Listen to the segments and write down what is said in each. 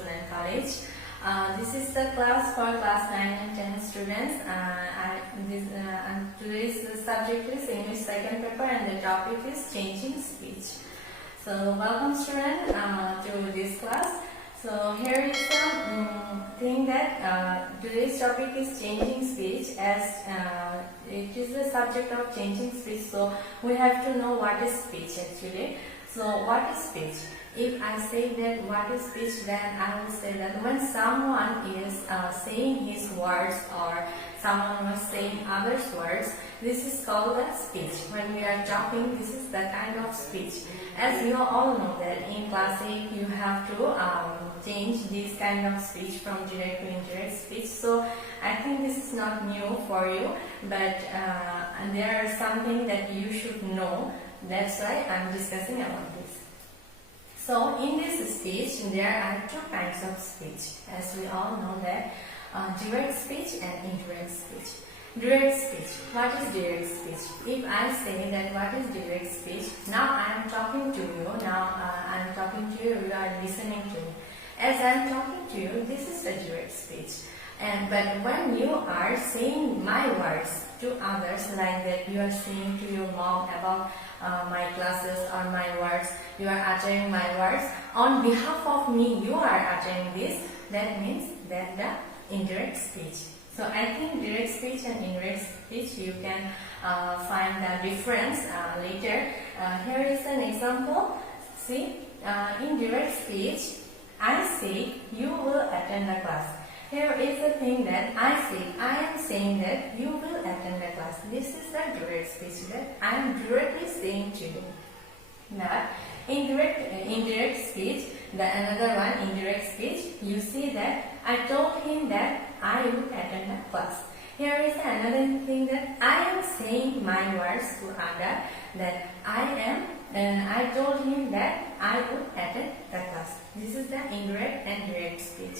School and College. This is the class for class 9 and 10 students. Today's subject is English second paper and the topic is changing speech. So welcome student to this class. So here is the thing that today's topic is changing speech, as it is the subject of changing speech. So we have to know what is speech actually. So what is speech? If I say that what is speech, then I will say that when someone is saying his words or someone was saying others' words, this is called a speech. When we are talking, this is the kind of speech. As you all know that in class 8 you have to change this kind of speech from direct to indirect speech. So I think this is not new for you, but there are something that you should know. That's why I'm discussing about this. So in this speech, there are two kinds of speech, as we all know that direct speech and indirect speech. Direct speech. What is direct speech? If I say that what is direct speech, now I am talking to you. Now I am talking to you. You are listening to me. As I am talking to you, this is the direct speech. But when you are saying my words to others, like that you are saying to your mom about my classes or my words, you are uttering my words on behalf of me, you are uttering this, that means that the indirect speech. So I think direct speech and indirect speech, you can find the difference later. Here is an example. See, in direct speech, I say you will attend the class. Here is the thing that I am saying that you will attend the class. This is the direct speech that I am directly saying to you. Now, indirect speech, another one, indirect speech, you see that I told him that I would attend the class. Here is another thing that I am saying my words to other, that I told him that I would attend the class. This is the indirect and direct speech.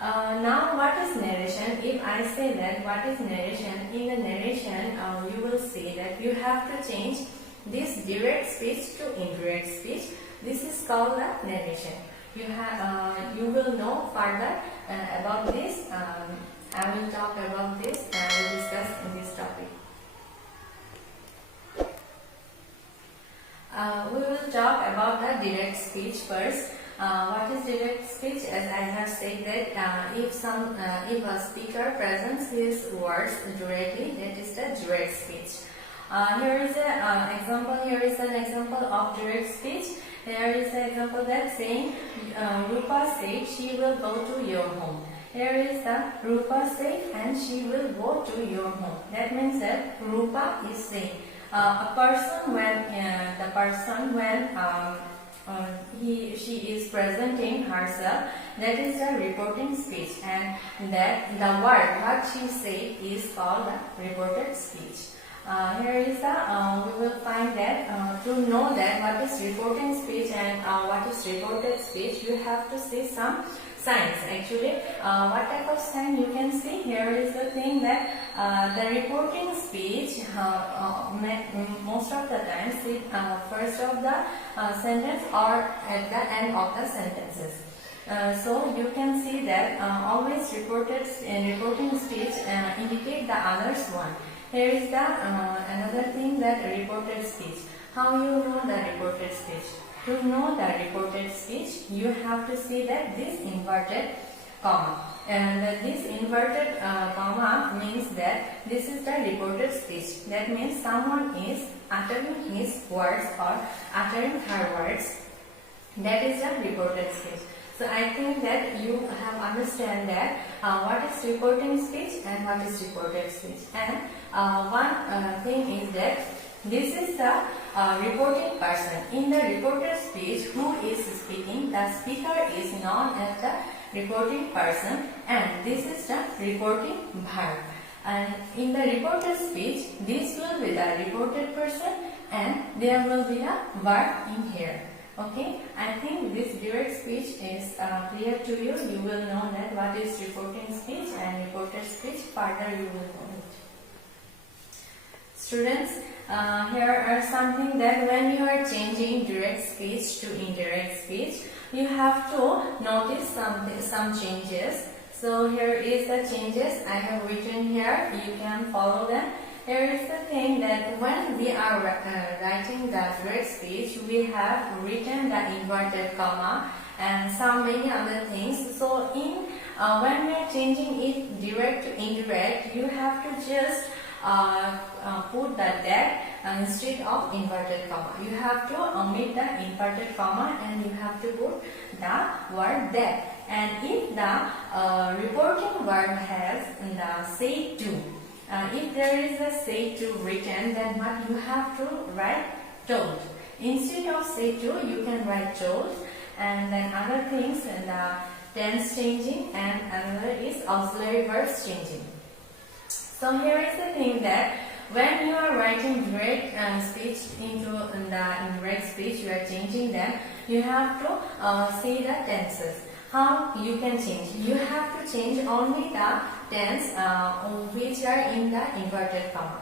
Now what is narration? If I say that what is narration, in the narration you will see that you have to change this direct speech to indirect speech. This is called the narration. You will know further about this. I will talk about this and I will discuss in this topic. We will talk about the direct speech first. What is direct speech? As I have said that if a speaker presents his words directly, that is the direct speech. Here is an example. Here is an example of direct speech. Here is an example that saying Rupa said she will go to your home. Here is the Rupa said and she will go to your home. That means that Rupa is saying a person when she is presenting herself, that is the reporting speech, and that the word what she said is called the reported speech. Here is we will find that to know that what is reporting speech and what is reported speech, you have to see some signs. Actually, what type of sign you can see? Here is the thing that the reporting speech most of the times it first of the sentence or at the end of the sentences. So you can see that always reporting speech indicate the others one. Here is the another thing that reported speech. How you know the reported speech? To know the reported speech, you have to see that this inverted comma. And this inverted comma means that this is the reported speech. That means someone is uttering his words or uttering her words. That is the reported speech. So I think that you have understand that what is reporting speech and what is reported speech. And one thing is that this is the reporting person. In the reported speech, who is speaking? The speaker is known as the reporting person, and this is the reporting verb. And in the reported speech, this will be the reported person, and there will be a verb in here. Okay, I think this direct speech is clear to you. You will know that what is reporting speech and reported speech. Further, you will know it. Students, here are something that when you are changing direct speech to indirect speech, you have to notice some changes. So here is the changes I have written here. You can follow them. Here is the thing that when we are writing the direct speech, we have written the inverted comma and some many other things. So when we are changing it direct to indirect, you have to just put the that instead of inverted comma. You have to omit the inverted comma and you have to put the word that. And if the reporting verb has the say to, if there is a say to written, then what you have to write told. Instead of say to, you can write told. And then other things, and the tense changing, and another is auxiliary verbs changing. So here is the thing that when you are writing direct speech into the indirect speech, you are changing them. You have to see the tenses. How you can change? You have to change only the tense which are in the inverted comma.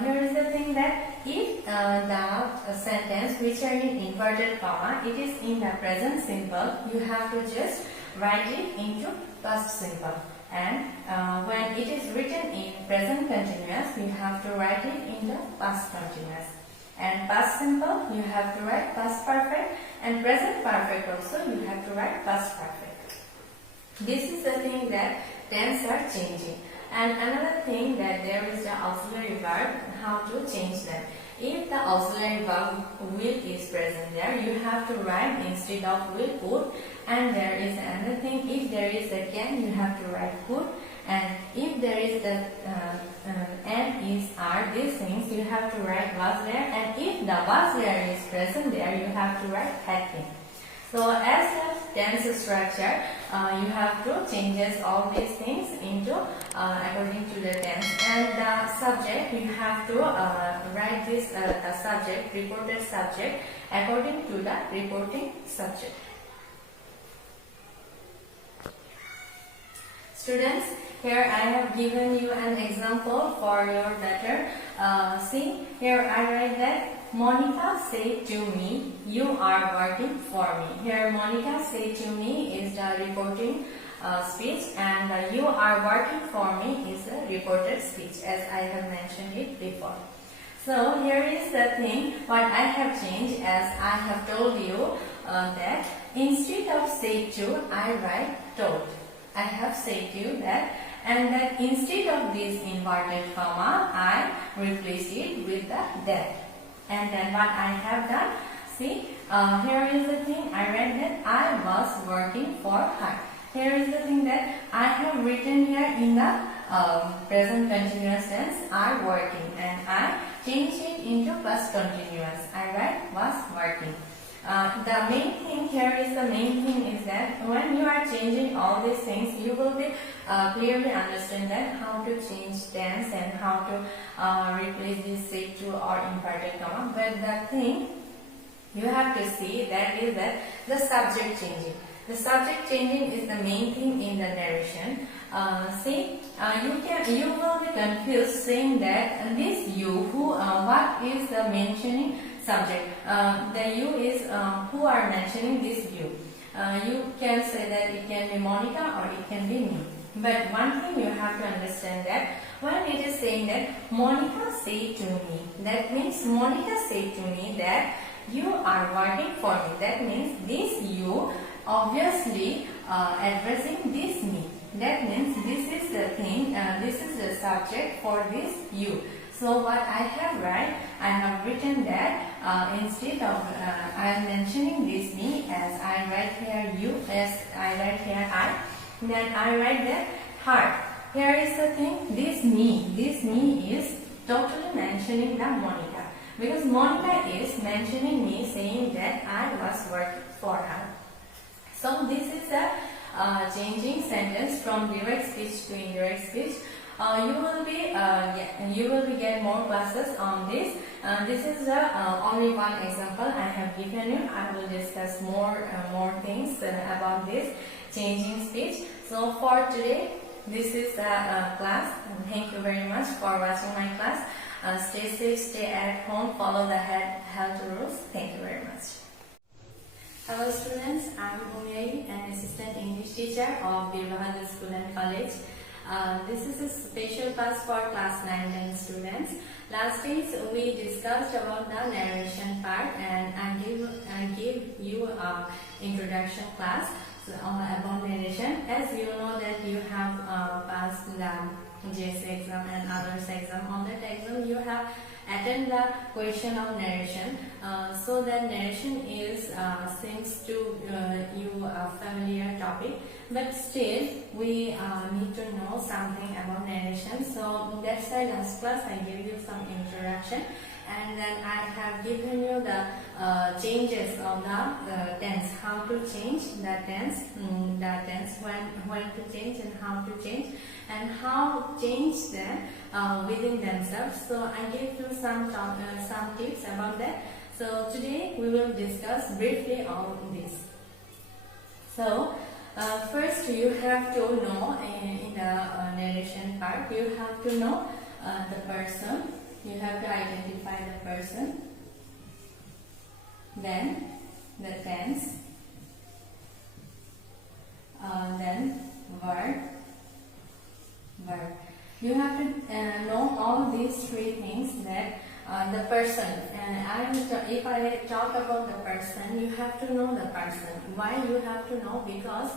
Here is the thing that if the sentence which are in inverted comma, it is in the present simple, you have to just write it into past simple. And when it is written in present continuous, you have to write it in the past continuous. And past simple, you have to write past perfect, and present perfect also you have to write past perfect. This is the thing that tense are changing. And another thing that there is the auxiliary verb, how to change them. If the auxiliary verb will is present there, you have to write instead of will put. And there is another thing, if there is a can, you have to write put. And if there is the and is are, these things you have to write was there. And if the was there is present there, you have to write had been. So as a tense structure, you have to changes all these things into according to the tense. And the subject, you have to write this subject, reported subject, according to the reporting subject. Students, here I have given you an example for your letter. See, here I write that Monica said to me, you are working for me. Here Monica said to me is the reporting speech, and you are working for me is the reported speech, as I have mentioned it before. So here is the thing what I have changed, as I have told you that instead of say to, I write told. I have said to you that, and that instead of this inverted comma, I replace it with the that. And then what I have done, see, here is the thing, I read that I was working for her. Here is the thing that I have written here in the present continuous tense, are working, and I changed it into past continuous. I write was working. The main thing here is that when you are changing all these things, you will be clearly understand that how to change tense and how to replace this say to or inverted comma. But the thing you have to see that is that the subject changing. The subject changing is the main thing in the narration. You will be confused saying that this you who what is the mentioning subject. The you is who are mentioning this you. You can say that it can be Monica or it can be me. But one thing you have to understand that when it is saying that Monica said to me, that means Monica said to me that you are working for me. That means this you obviously addressing this me. That means this is the thing, this is the subject for this you. So what I have written that instead of I am mentioning this me, as I write here you, as I write here I, then I write that her. Here is the thing, this me is totally mentioning the Monica, because Monica is mentioning me, saying that I was working for her. So this is the changing sentence from direct speech to indirect speech. You will be get more classes on this. This is only one example I have given you. I will discuss more things about this changing speech. So for today, this is the class. Thank you very much for watching my class. Stay safe, stay at home, follow the health rules. Thank you very much. Hello students, I am Bhumiyai, an assistant English teacher of Bir Bahadur School and College. This is a special class for class 9 10 students. Last week we discussed about the narration part, and I gave you a introduction class about narration. As you know that you have passed the JS exam and others exam. On that exam you have attend the question of narration. So that narration is seems to you a familiar topic, but still we need to know something about narration. So that's why last class I gave you some introduction, and then I have given you the changes of the tense, how to change the tense, when to change and how to change, and how change them within themselves. So I gave you some tips about that. So today we will discuss briefly on this. So first you have to know in the narration part, you have to know the person. You have to identify the person, then the tense, then verb. You have to know all these three things, that the person, if I talk about the person, you have to know the person. Why you have to know? Because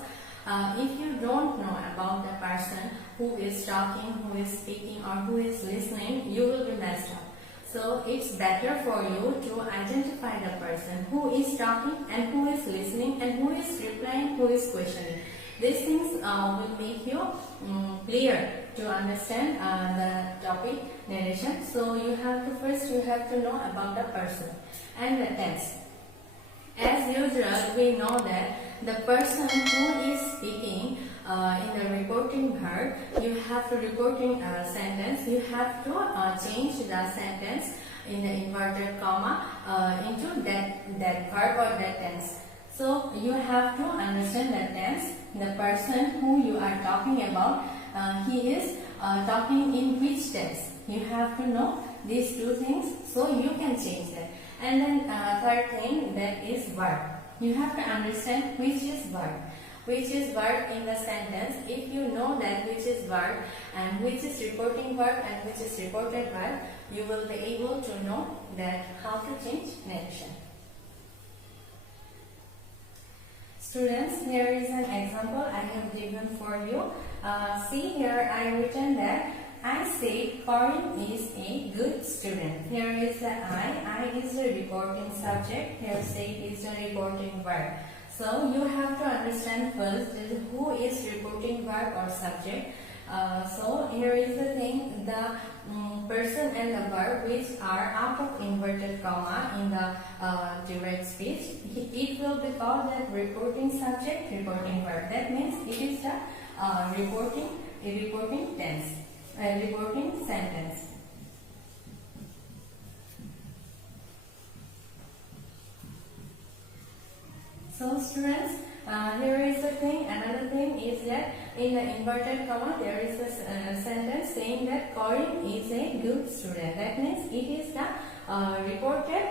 if you don't know about the person who is talking, who is speaking, or who is listening, you will be messed up. So it's better for you to identify the person who is talking and who is listening and who is replying, who is questioning. These things will make you clear to understand the topic narration. So you have to know about the person and the tense. As usual, we know that the person who is speaking in the reporting verb, you have to reporting sentence. You have to change the sentence in the inverted comma into that verb or that tense. So you have to understand the tense. The person who you are talking about, he is talking in which tense. You have to know these two things, so you can change that. And then third thing, that is verb. You have to understand which is verb. Which is verb in the sentence. If you know that which is verb and which is reporting verb and which is reported verb, you will be able to know that how to change narration. Students, here is an example I have given for you. See here, I written that I say Corinne is a good student. Here is the I is the reporting subject. Here say is the reporting verb. So you have to understand first who is reporting verb or subject. So here is the thing, the person and the verb which are out of inverted comma in the direct speech, it will be called that reporting subject, reporting verb. That means it is the reporting tense, reporting sentence. So students, here is the thing. Another thing is that in the inverted comma there is a sentence saying that Corinne is a good student. That means it is the reported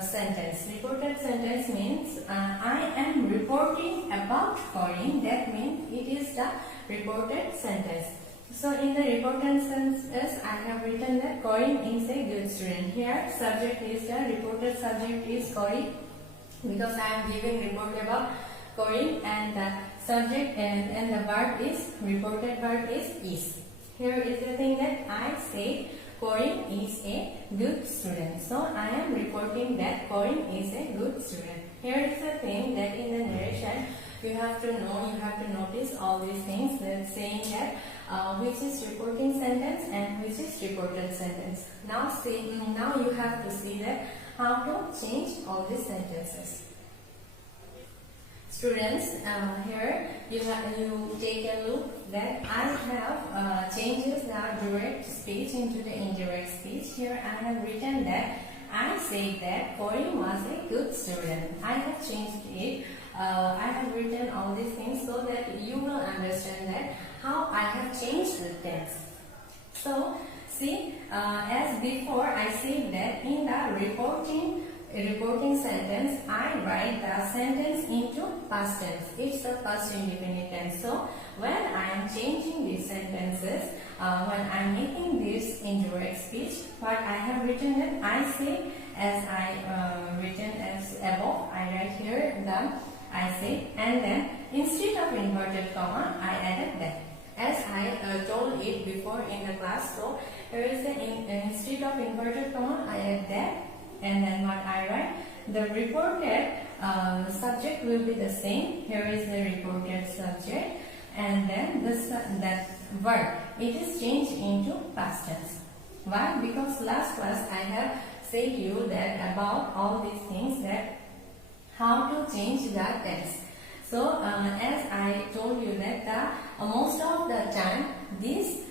sentence. Reported sentence means I am reporting about Corinne. That means it is the reported sentence. So in the reported sentence, I have written that Corinne is a good student. Here subject is the reported subject is Corinne, because I am giving report about Corinne, and the subject and the verb is reported verb is. Here is the thing that I say Corinne is a good student. So I am reporting that Corinne is a good student. Here is the thing that in the narration you have to know, you have to notice all these things, that saying that which is reporting sentence and which is reported sentence. Now you have to see that how to change all these sentences. Students, here you take a look that I have changes the direct speech into the indirect speech. Here I have written that I said that Corinne was a good student. I have changed it. I have written all these things so that you will understand that how I have changed the tense. So see, as before I said that in the reporting a reporting sentence, I write the sentence into past tense. It's a past indefinite tense. So when I am changing these sentences, when I am making this indirect speech, what I have written it, I say as I written as above. I write here the I say, and then instead of inverted comma, I added that. As I told it before in the class, so here is the instead of inverted comma, I add that, and then what I write, the reported subject will be the same. Here is the reported subject, and then that verb, it is changed into past tense. Why? Because last class I have said you that about all these things, that how to change the tense. So as I told you that most of the time this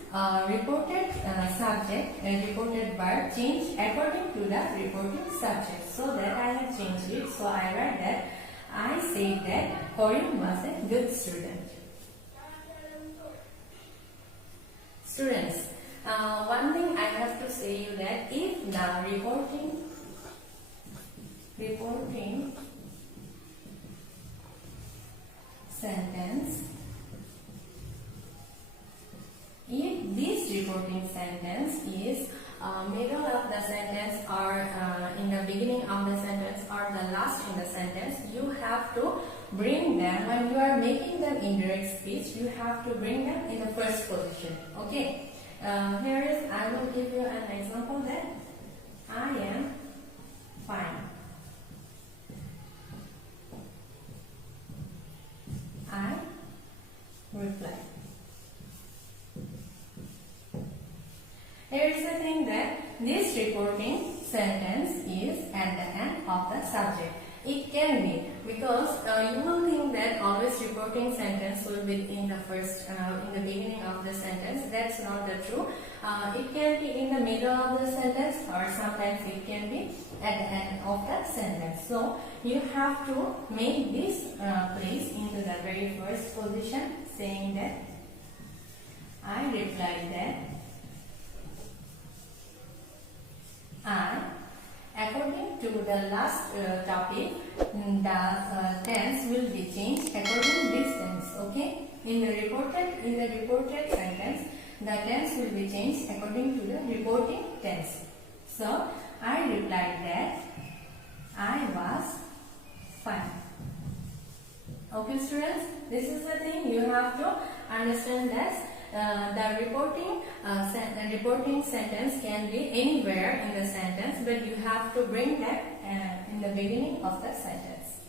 reported subject and reported verb change according to the reporting subject. So that I have changed it. So I write that I said that Corinne was a good student. Students, one thing I have to say you that if the reporting sentence, if this reporting sentence is middle of the sentence or in the beginning of the sentence or the last in the sentence, you have to bring them, when you are making them indirect speech, you have to bring them in the first position. Okay, here is, I will give you an example that I am fine. I reply. Here is the thing that this reporting sentence is at the end of the subject. It can be, because you will think that always reporting sentence will be in the first, in the beginning of the sentence. That's not the true. It can be in the middle of the sentence, or sometimes it can be at the end of the sentence. So you have to make this place into the very first position, saying that I replied that I, according to the last topic, the tense will be changed according to this tense. Okay, in the reported sentence, the tense will be changed according to the reporting tense. So I replied that I was fine. Okay, students, this is the thing you have to understand, that the reporting sentence can be anywhere in the sentence, but you have to bring that in the beginning of the sentence.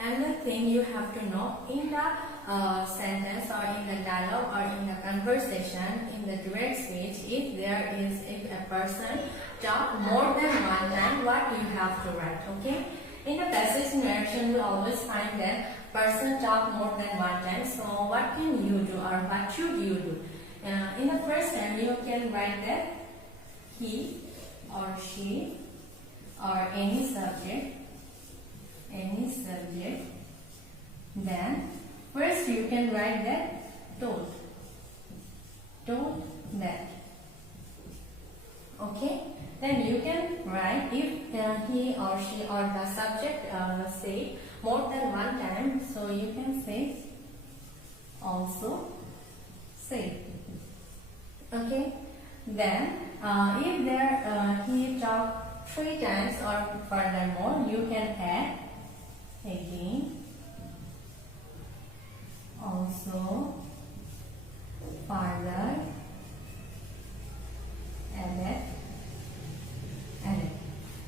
Another thing you have to know, in the sentence or in the dialogue or in the conversation, in the direct speech, if a person talk more than one time, what you have to write. Okay, in the passage narration we always find that person talk more than one time. So what can you do, or what should you do? In the first time you can write that he or she or any subject. Then first you can write that told that. Okay, then you can write if he or she or the subject say more than one time, so you can say also say. Okay, then if there he talked 3 times or furthermore, you can add again, also, further, added.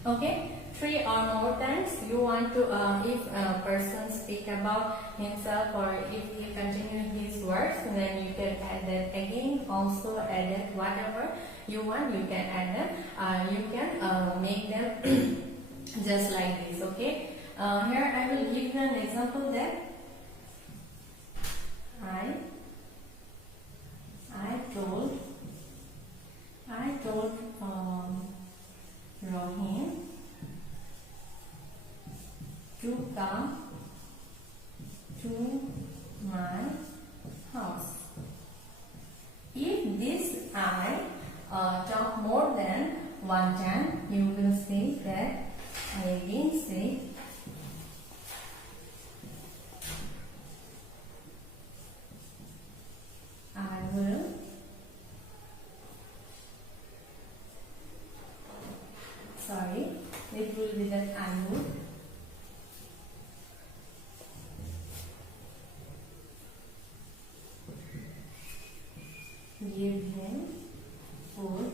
Okay, 3 or more times you want to, if a person speak about himself or if he continue his words, then you can add that again, also added, whatever you want, you can add them. You can make them just like this. Okay, here I will give you an example that I told Rohim to come to my house. If this I talk more than one time, you will say that, I again say, I will it will be that I would give him food.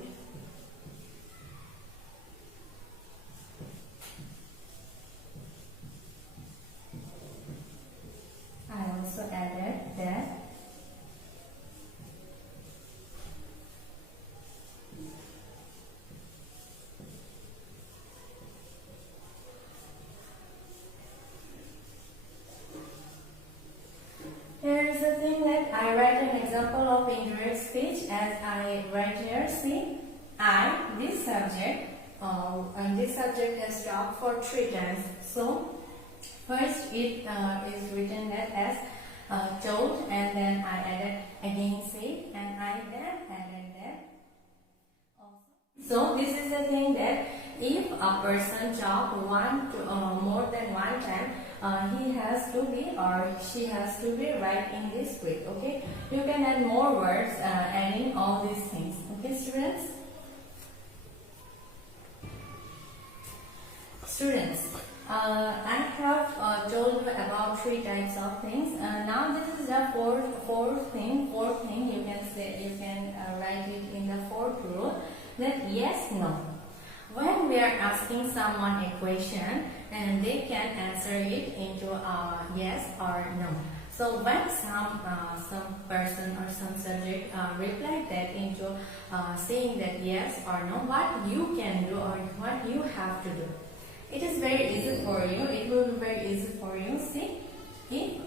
I also added that here is the thing that I write an example of indirect speech as I write here. See, this subject, and this subject has talked for 3 times. So first it is written that as told, and then I added again say, and I then added that also. So this is the thing that if a person talk more than one time, he has to be or she has to be right in this script. Okay, you can add more words adding all these things. Okay, students. I have told you about 3 types of things. Now this is the fourth thing. You can say, you can write it in the 4th rule, that yes, no. When we are asking someone a question, and they can answer it into yes or no. So when some person or some subject reply that into saying that yes or no, what you can do or what you have to do. It is very easy for you. It will be very easy for you. See, if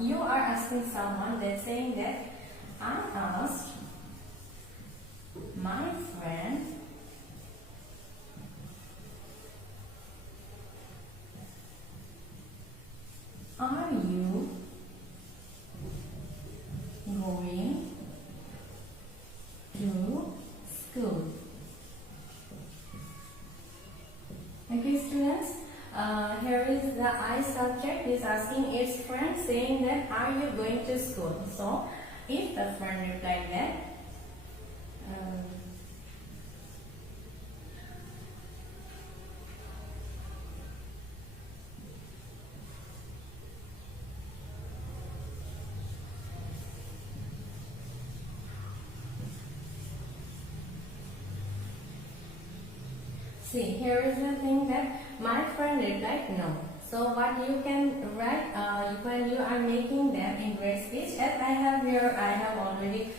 you are asking someone that's saying that I asked my friend are you going to school? Okay, students, here is the I subject is asking its friend saying that are you going to school? So if the friend replied that see, here is the thing that my friend replied no. So what you can write when you are making them in indirect speech, as I have here, I have already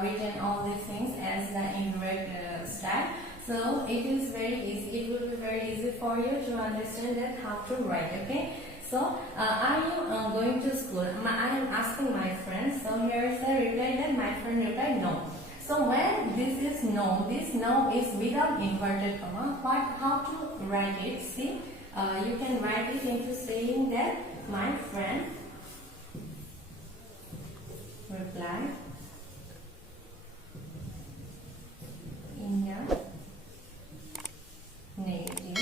written all these things as the indirect style. So it is very easy. It will be very easy for you to understand that how to write. Okay. So are you going to school? I am asking my friend. So here is the reply that my friend replied no. So when this is no, this no is without inverted comma. How to write it? See, you can write it into saying that my friend replied in the negative.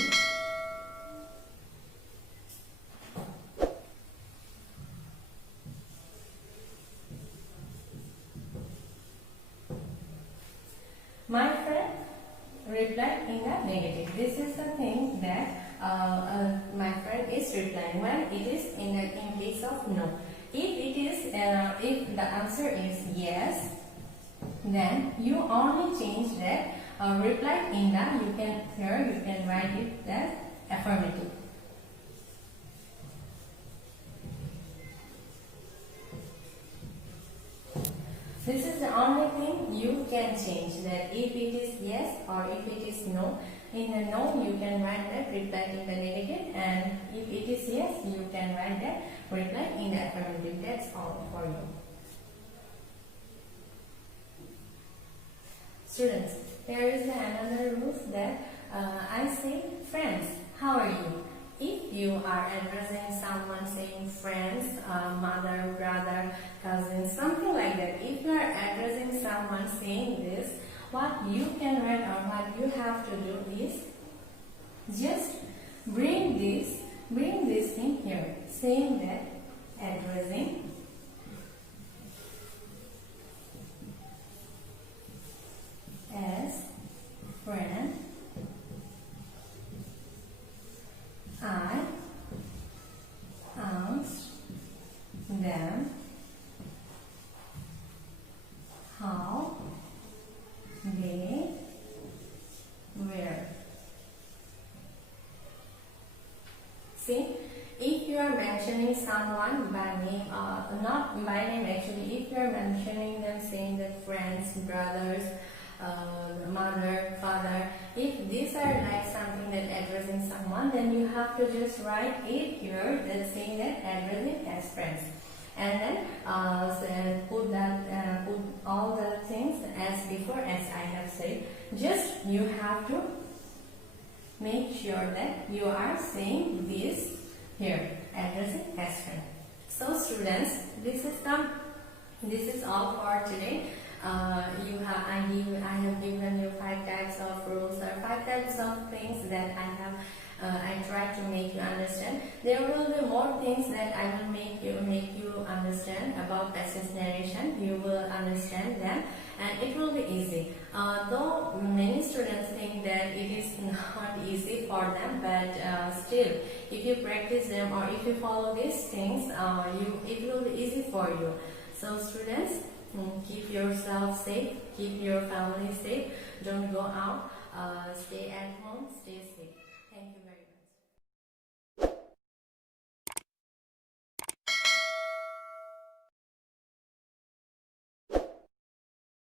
My friend replied in the negative. This is the thing that my friend is replying when it is in case of no. If it is, if the answer is yes, then you only change that reply in the. You can write it as affirmative. This is the only thing you can change, that if it is yes or if it is no. In the no, you can write that reply in the negative, and if it is yes, you can write that reply in the affirmative. That's all for you. Students, here is another rule that I say, friends, how are you? If you are addressing someone saying friends, mother, brother, cousin, something like that. If you are addressing someone saying this, what you can write or what you have to do is just bring this thing here, saying that addressing as friend, I asked them how they were. See, if you are mentioning someone by name, not by name actually, if you are mentioning them saying that friends, brothers, mother, father, if these are like something that addressing someone, then you have to just write it here that saying that addressing as friends, and then put all the things as before, as I have said. Just you have to make sure that you are saying this here, addressing as friend. So students, this is all for today. I have given you 5 types of rules or 5 types of things that I try to make you understand. There will be more things that I will make you understand about passage narration. You will understand them and it will be easy. Though many students think that it is not easy for them, but still, if you practice them or if you follow these things, it will be easy for you. So students, keep yourself safe, keep your family safe, don't go out, stay at home, stay safe.